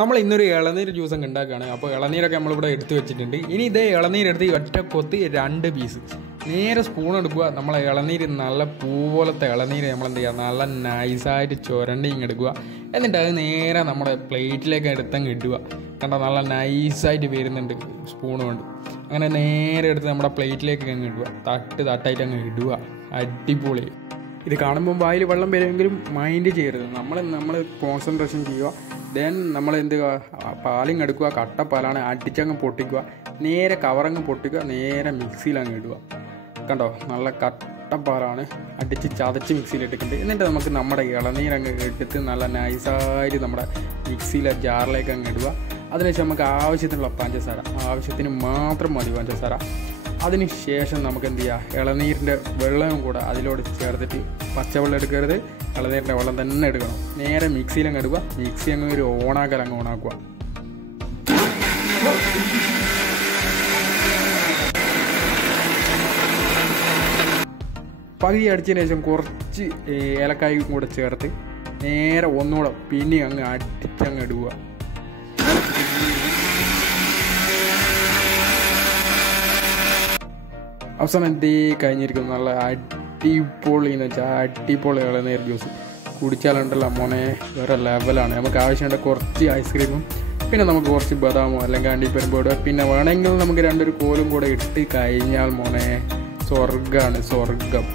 നമ്മൾ ഇന്നൊരു ഇളനീർ ജ്യൂസ് ഒക്കെ ഉണ്ടാക്കുകയാണ്. അപ്പോൾ ഇളനീരൊക്കെ നമ്മളിവിടെ എടുത്ത് വെച്ചിട്ടുണ്ട്. ഇനി ഇതേ ഇളനീരെടുത്ത് ഒറ്റ കൊത്തി 2 പീസ് നേരെ സ്പൂൺ എടുക്കുക. നമ്മളെ ഇളനീര് നല്ല പൂ പോലത്തെ ഇളനീര് നമ്മളെന്ത് ചെയ്യുക, നല്ല നൈസായിട്ട് ചുരണ്ടി എടുക്കുക. എന്നിട്ട് അത് നേരെ നമ്മുടെ പ്ലേറ്റിലേക്ക് എടുത്തങ്ങ് ഇടുക. കണ്ടോ, നല്ല നൈസായിട്ട് വരുന്നുണ്ട് സ്പൂൺ കൊണ്ട്. അങ്ങനെ നേരെ എടുത്ത് നമ്മുടെ പ്ലേറ്റിലേക്ക് അങ്ങ് ഇടുക. തട്ടായിട്ട് അങ്ങ് ഇടുക. അടിപൊളി. ഇത് കാണുമ്പോൾ വായിൽ വെള്ളം വരുമെങ്കിലും മൈൻഡ് ചെയ്യരുത്. നമ്മൾ കോൺസെൻട്രേഷൻ ചെയ്യുക. ദെൻ നമ്മൾ എന്ത് പാലിങ് എടുക്കുക. കട്ടപ്പാലാണ്, അടിച്ചങ്ങ് പൊട്ടിക്കുക. നേരെ കവറങ്ങ് പൊട്ടിക്കുക. നേരെ മിക്സിയിൽ അങ്ങ് ഇടുക. കണ്ടോ, നല്ല കട്ടപ്പാലാണ്, അടിച്ച് ചതച്ച് മിക്സിയിൽ ഇട്ടിട്ടുണ്ട്. എന്നിട്ട് നമുക്ക് നമ്മുടെ ഇളനീരങ്ങ് എടുത്ത് നല്ല നൈസായിട്ട് നമ്മുടെ മിക്സിയിലെ ജാറിലേക്ക് അങ്ങ് ഇടുക. അതിനുശേഷം നമുക്ക് ആവശ്യത്തിനുള്ള പഞ്ചസാര, ആവശ്യത്തിന് മാത്രം മതി പഞ്ചസാര. അതിന് ശേഷം നമുക്ക് എന്ത് ചെയ്യുക, ഇളനീരിൻ്റെ വെള്ളവും കൂടെ അതിലോട് ചേർത്തിട്ട്, പച്ചവെള്ളം എടുക്കരുത്, ഇളനീരിൻ്റെ വെള്ളം തന്നെ എടുക്കണം. നേരെ മിക്സിയിലങ്ങ് ഇടുക. മിക്സി അങ്ങ് ഒരു ഓണാക്കലങ്ങ് ഓണാക്കുക. പകുതി അടിച്ചതിന് ശേഷം കുറച്ച് ഏലക്കായും കൂടെ ചേർത്ത് നേരെ ഒന്നുകൂടെ പിന്നെ അങ്ങ് അടിച്ചങ്ങ് ഇടുക. അവസാനം എന്തേ കഴിഞ്ഞിരിക്കും നല്ല അടിപൊളി എന്ന് വെച്ചാൽ അടിപൊളി ഇളനീർ ജ്യൂസ്. കുടിച്ചാലുണ്ടല്ലോ മോനെ വേറെ ലെവലാണ്. നമുക്ക് ആവശ്യമുണ്ട് കുറച്ച് ഐസ്ക്രീമും, പിന്നെ നമുക്ക് കുറച്ച് ബദാമോ അല്ലെങ്കിൽ അണ്ടിപ്പരിപ്പോ ഇടുക. പിന്നെ വേണമെങ്കിൽ നമുക്ക് 2 കോലും കൂടെ ഇട്ട് കഴിഞ്ഞാൽ മോനെ സ്വർഗ്ഗമാണ്, സ്വർഗം.